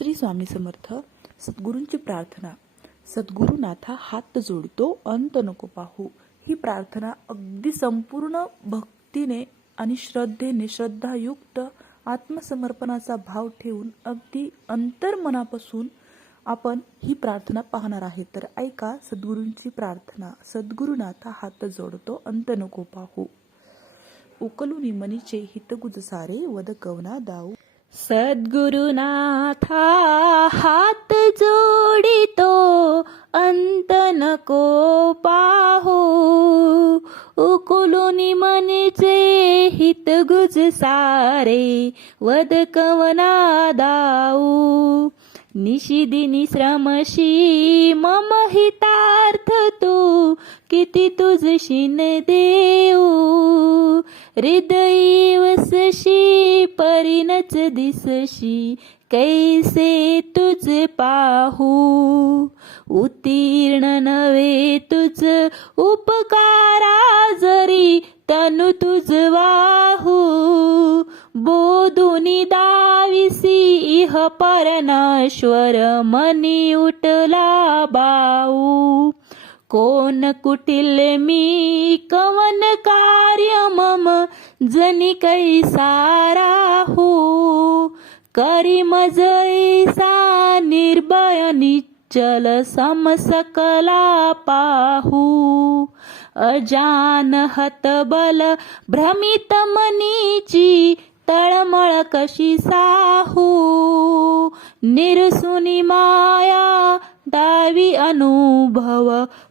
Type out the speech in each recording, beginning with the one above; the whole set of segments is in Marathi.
श्री स्वामी समर्थ सद्गुरूंची प्रार्थना. सद्गुरुनाथा हात जोडतो अंत नको पाहू. ही प्रार्थना अगदी संपूर्ण भक्तीने आणि श्रद्धेने श्रद्धायुक्त आत्मसमर्पणाचा भाव ठेवून अगदी अंतर्मनापासून आपण ही प्रार्थना पाहणार आहे. तर ऐका सद्गुरूंची प्रार्थना. सद्गुरुनाथा हात जोडतो अंत नको पाहू. उकलुनी मनीचे हितगुज सारे वद कवना दाऊ. सद्गुरुनाथा हात जोडितो अंत नको पाहो. उकुलुनी मनीचे हितगुज सारे वद कवना दाऊ. निशिदिनी श्रमशी मम हितार्थ तू किती तुझशीन दे. हृदयी वसशी परिणच दिसशी कैसे तुझ पाहू? उत्तीर्ण नव्हे तुझ उपकारा जरी तनु तुझ वाहू. बोधुनी दाविसी इह परनाश्वर मनी उठला बाऊ. कोण कुटिल मी कवन कार्य मम जनी कैसारा हो. करी मजैसा निर्भय निश्चल समसकला पाहू. अजान हतबल भ्रमित मनीची तळमळ कशी साहू. निरसुनी माया दावी अनुभव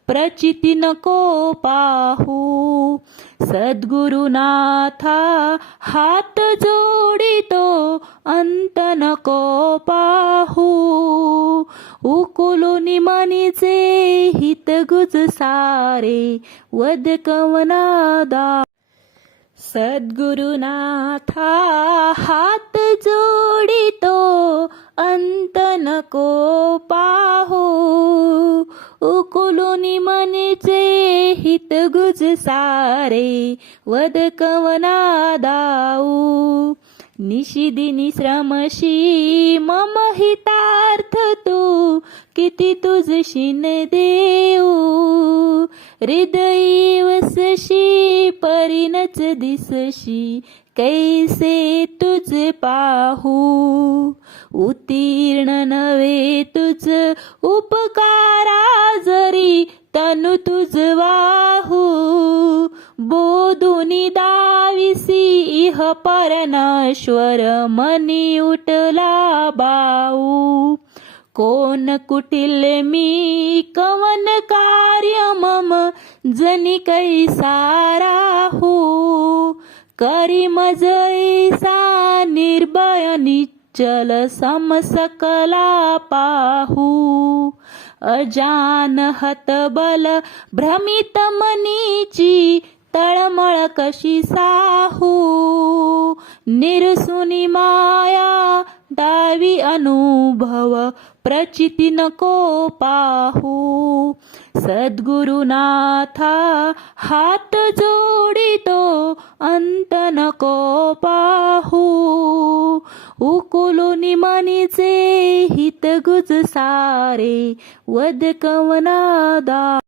प्रचिती नको पाहू. सद्गुरुनाथा हात जोडितो अंत नको पाहू. उकुलोनी मनीचे हितगुज सारे वद कवनादा सद्गुरुनाथा हात जोडितो अंत नको उकुलुनी हित हितगुज सारे वद कवना दाऊ. निशिदिनी श्रमशी मम हितार्थ तू किती तुझशीन देऊ. हृदयी वसशी परिणच दिसशी कैसे तुझ पाहू. उत्तीर्ण नवे तुझ उपकार तुझ वाहू बोधुनी दाविसी इह परनाश्वर मनी उठला बाऊ. कोण कुटिल मी कवन कार्य मम जनी कैसारा हो. करी मजैसा निर्भय निश्चल समसकला पाहू. अजान हतबल भ्रमित मनीची तळमळ कशी साहू? निरसुनी माया दावी अनुभव प्रचिती नको पाहू. सद्गुरुनाथा हात जोडितो अंत नको पाहू. उकुलुनी मनीचे हितगुज सारे वद कवनादा